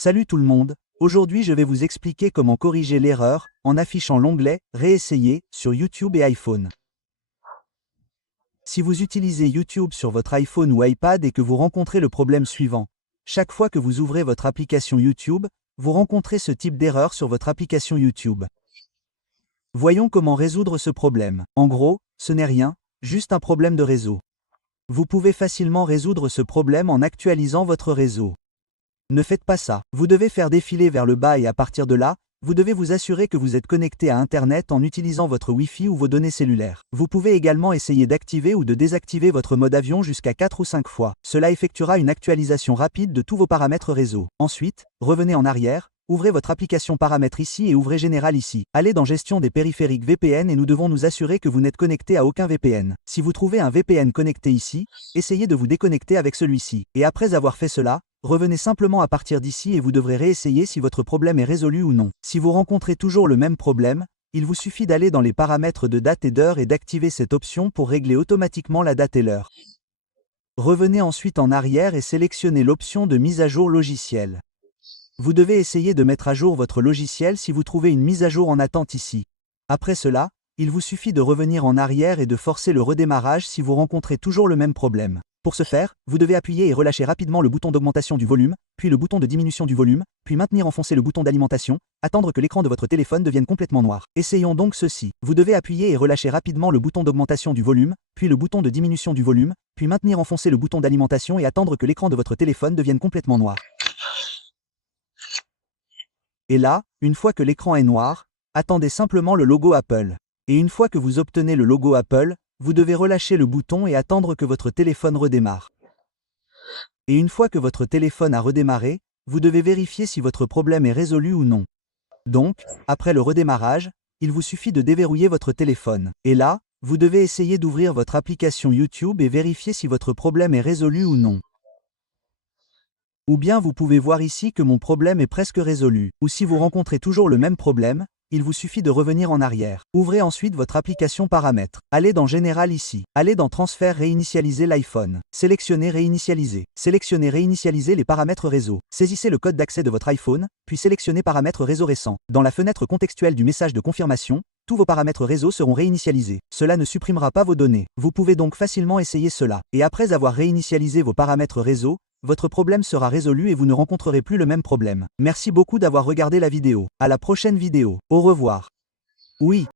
Salut tout le monde, aujourd'hui je vais vous expliquer comment corriger l'erreur en affichant l'onglet « Réessayer » sur YouTube et iPhone. Si vous utilisez YouTube sur votre iPhone ou iPad et que vous rencontrez le problème suivant, chaque fois que vous ouvrez votre application YouTube, vous rencontrez ce type d'erreur sur votre application YouTube. Voyons comment résoudre ce problème. En gros, ce n'est rien, juste un problème de réseau. Vous pouvez facilement résoudre ce problème en actualisant votre réseau. Ne faites pas ça. Vous devez faire défiler vers le bas et à partir de là, vous devez vous assurer que vous êtes connecté à Internet en utilisant votre Wi-Fi ou vos données cellulaires. Vous pouvez également essayer d'activer ou de désactiver votre mode avion jusqu'à 4 ou 5 fois. Cela effectuera une actualisation rapide de tous vos paramètres réseau. Ensuite, revenez en arrière, ouvrez votre application paramètres ici et ouvrez Général ici. Allez dans Gestion des périphériques VPN et nous devons nous assurer que vous n'êtes connecté à aucun VPN. Si vous trouvez un VPN connecté ici, essayez de vous déconnecter avec celui-ci. Et après avoir fait cela, revenez simplement à partir d'ici et vous devrez réessayer si votre problème est résolu ou non. Si vous rencontrez toujours le même problème, il vous suffit d'aller dans les paramètres de date et d'heure et d'activer cette option pour régler automatiquement la date et l'heure. Revenez ensuite en arrière et sélectionnez l'option de mise à jour logiciel. Vous devez essayer de mettre à jour votre logiciel si vous trouvez une mise à jour en attente ici. Après cela, il vous suffit de revenir en arrière et de forcer le redémarrage si vous rencontrez toujours le même problème. Pour ce faire, vous devez appuyer et relâcher rapidement le bouton d'augmentation du volume, puis le bouton de diminution du volume, puis maintenir enfoncé le bouton d'alimentation, attendre que l'écran de votre téléphone devienne complètement noir. Essayons donc ceci. Vous devez appuyer et relâcher rapidement le bouton d'augmentation du volume, puis le bouton de diminution du volume, puis maintenir enfoncé le bouton d'alimentation et attendre que l'écran de votre téléphone devienne complètement noir. Et là, une fois que l'écran est noir, attendez simplement le logo Apple. Et une fois que vous obtenez le logo Apple, vous devez relâcher le bouton et attendre que votre téléphone redémarre. Et une fois que votre téléphone a redémarré, vous devez vérifier si votre problème est résolu ou non. Donc, après le redémarrage, il vous suffit de déverrouiller votre téléphone. Et là, vous devez essayer d'ouvrir votre application YouTube et vérifier si votre problème est résolu ou non. Ou bien vous pouvez voir ici que mon problème est presque résolu. Ou si vous rencontrez toujours le même problème, il vous suffit de revenir en arrière. Ouvrez ensuite votre application paramètres. Allez dans Général ici. Allez dans Transfert réinitialiser l'iPhone. Sélectionnez Réinitialiser. Sélectionnez Réinitialiser les paramètres réseau. Saisissez le code d'accès de votre iPhone, puis sélectionnez Paramètres réseau récents. Dans la fenêtre contextuelle du message de confirmation, tous vos paramètres réseau seront réinitialisés. Cela ne supprimera pas vos données. Vous pouvez donc facilement essayer cela. Et après avoir réinitialisé vos paramètres réseau, votre problème sera résolu et vous ne rencontrerez plus le même problème. Merci beaucoup d'avoir regardé la vidéo. À la prochaine vidéo. Au revoir. Oui.